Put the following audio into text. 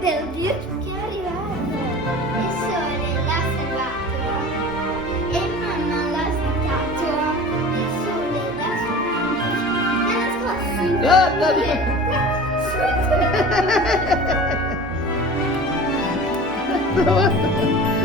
per dirci che è arrivato. Il sole l'ha salvato e mamma l'ha svuotato. Il sole l'ha salvato e l'ha nascosto in Guarda.